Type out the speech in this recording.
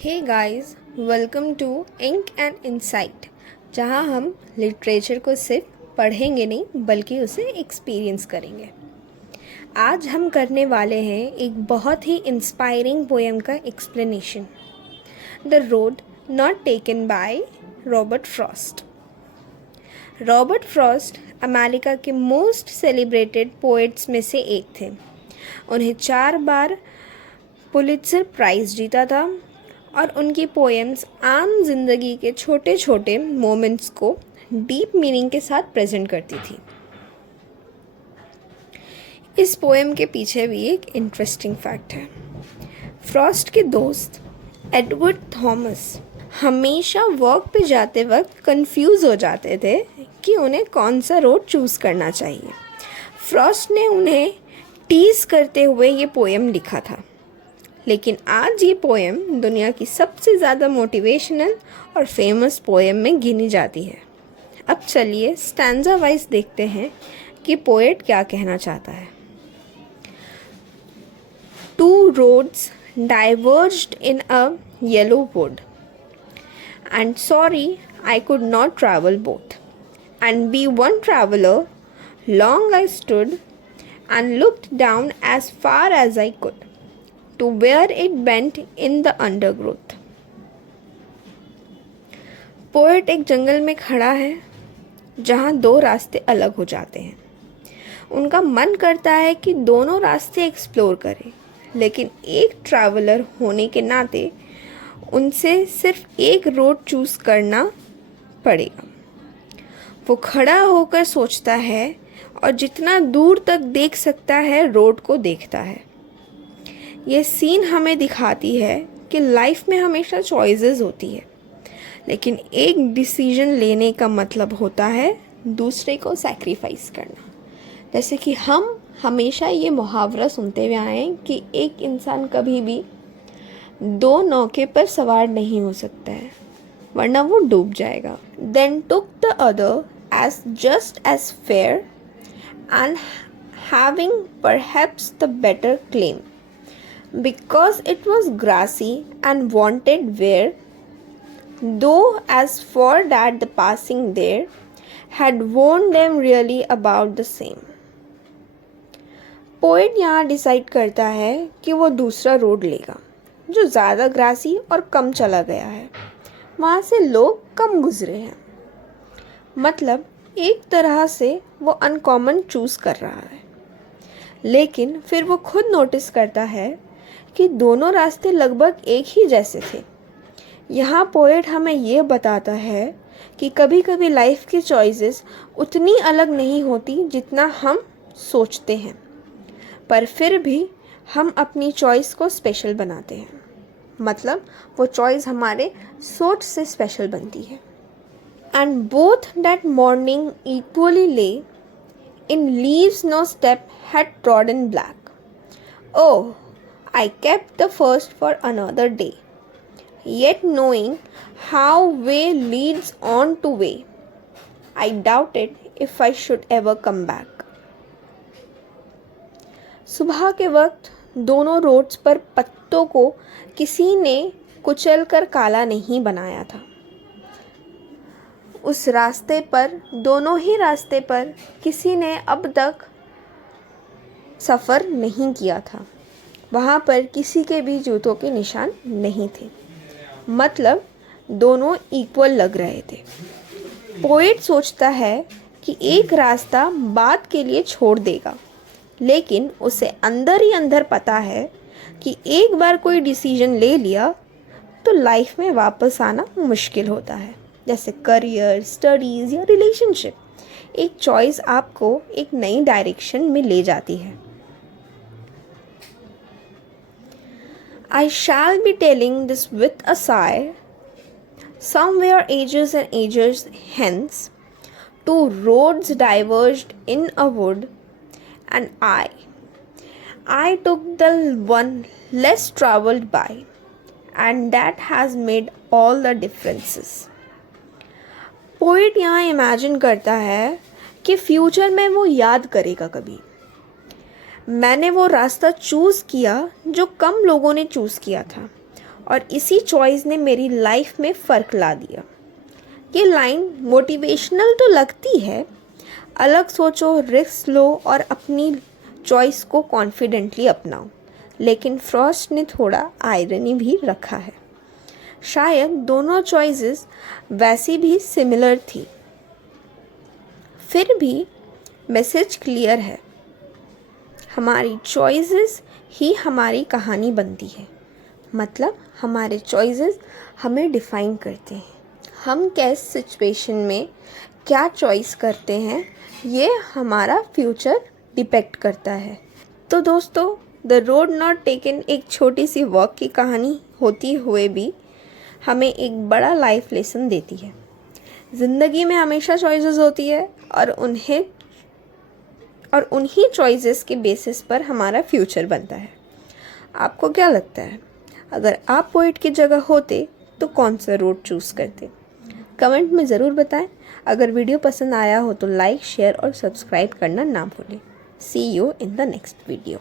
Hey guys, welcome to ink and insight, जहां हम literature को सिर्फ पढ़ेंगे नहीं बल्कि उसे एक्सपीरियंस करेंगे। आज हम करने वाले हैं एक बहुत ही इंस्पायरिंग पोएम का explanation, the road not taken by Robert Frost. Robert Frost America के मोस्ट सेलिब्रेटेड पोएट्स में से एक थे। उन्हें 4 बार पुलित्जर प्राइज़ जीता था और उनकी पोएम्स आम जिंदगी के छोटे छोटे मोमेंट्स को डीप मीनिंग के साथ प्रेजेंट करती थी। इस पोएम के पीछे भी एक इंटरेस्टिंग फैक्ट है। फ्रॉस्ट के दोस्त एडवर्ड थॉमस हमेशा वॉक पे जाते वक्त कंफ्यूज हो जाते थे कि उन्हें कौन सा रोड चूज़ करना चाहिए। फ्रॉस्ट ने उन्हें टीज करते हुए ये पोएम लिखा था, लेकिन आज ये पोएम दुनिया की सबसे ज़्यादा मोटिवेशनल और फेमस पोएम में गिनी जाती है। अब चलिए स्टैंजा वाइज देखते हैं कि पोएट क्या कहना चाहता है। 2 roads diverged in a yellow wood, and sorry I could not travel both, and be one traveler. Long I stood and looked down as far as I could, to where it bent in the undergrowth. Poet एक जंगल में खड़ा है जहाँ 2 रास्ते अलग हो जाते हैं। उनका मन करता है कि दोनों रास्ते एक्सप्लोर करे, लेकिन एक ट्रैवलर होने के नाते उनसे सिर्फ एक रोड चूज़ करना पड़ेगा। वो खड़ा होकर सोचता है और जितना दूर तक देख सकता है रोड को देखता है। ये सीन हमें दिखाती है कि लाइफ में हमेशा चॉइसेस होती है, लेकिन एक डिसीजन लेने का मतलब होता है दूसरे को सैक्रिफाइस करना। जैसे कि हम हमेशा ये मुहावरा सुनते हुए आए हैं कि एक इंसान कभी भी 2 नौके पर सवार नहीं हो सकता है, वरना वो डूब जाएगा। Then took the other as just as fair and having perhaps the better claim, because it was grassy and wanted wear, though as for that the passing there had warned them really about the same. Poet यहाँ decide करता है कि वो दूसरा road लेगा जो ज़्यादा grassy और कम चला गया है। वहाँ से लोग कम गुजरे हैं, मतलब एक तरह से वो अनकॉमन चूज़ कर रहा है। लेकिन फिर वो खुद नोटिस करता है कि दोनों रास्ते लगभग एक ही जैसे थे। यहाँ पोएट हमें ये बताता है कि कभी कभी लाइफ की चॉइसेस उतनी अलग नहीं होती जितना हम सोचते हैं, पर फिर भी हम अपनी चॉइस को स्पेशल बनाते हैं। मतलब वो चॉइस हमारे सोच से स्पेशल बनती है। And both that morning equally lay in leaves no step had trodden black. Oh, I kept the first for another day, yet knowing how way leads on to way, I doubted if I should ever come back. सुबह के वक्त दोनों roads पर पत्तों को किसी ने कुचल कर काला नहीं बनाया था। उस रास्ते पर, दोनों ही रास्ते पर किसी ने अब तक सफ़र नहीं किया था। वहाँ पर किसी के भी जूतों के निशान नहीं थे, मतलब दोनों इक्वल लग रहे थे। पोएट सोचता है कि एक रास्ता बात के लिए छोड़ देगा, लेकिन उसे अंदर ही अंदर पता है कि एक बार कोई डिसीजन ले लिया तो लाइफ में वापस आना मुश्किल होता है। जैसे करियर, स्टडीज़ या रिलेशनशिप। एक चॉइस आपको एक नई डायरेक्शन में ले जाती है। I shall be telling this with a sigh. Somewhere ages and ages hence, 2 roads diverged in a wood, and I took the one less traveled by, and that has made all the differences. Poet यहाँ imagine करता है कि future में वो याद करेगा कभी मैंने वो रास्ता चूज़ किया जो कम लोगों ने चूज़ किया था, और इसी चॉइस ने मेरी लाइफ में फ़र्क ला दिया। ये लाइन मोटिवेशनल तो लगती है, अलग सोचो, रिस्क लो और अपनी चॉइस को कॉन्फिडेंटली अपनाओ, लेकिन फ्रॉस्ट ने थोड़ा आयरनी भी रखा है। शायद दोनों चॉइसेस वैसी भी सिमिलर थी, फिर भी मैसेज क्लियर है, हमारी चॉइसेस ही हमारी कहानी बनती है। मतलब हमारे चॉइसेस हमें डिफ़ाइन करते हैं। हम किस सिचुएशन में क्या चॉइस करते हैं, ये हमारा फ्यूचर डिपेक्ट करता है। तो दोस्तों, द रोड नॉट टेकन एक छोटी सी वॉक की कहानी होती हुए भी हमें एक बड़ा लाइफ लेसन देती है। ज़िंदगी में हमेशा चॉइसेस होती है और उन्हीं चॉइसेस के बेसिस पर हमारा फ्यूचर बनता है। आपको क्या लगता है, अगर आप पोइट की जगह होते तो कौन सा रोड चूज़ करते? कमेंट में ज़रूर बताएं। अगर वीडियो पसंद आया हो तो लाइक, शेयर और सब्सक्राइब करना ना भूलें। See you in the next video.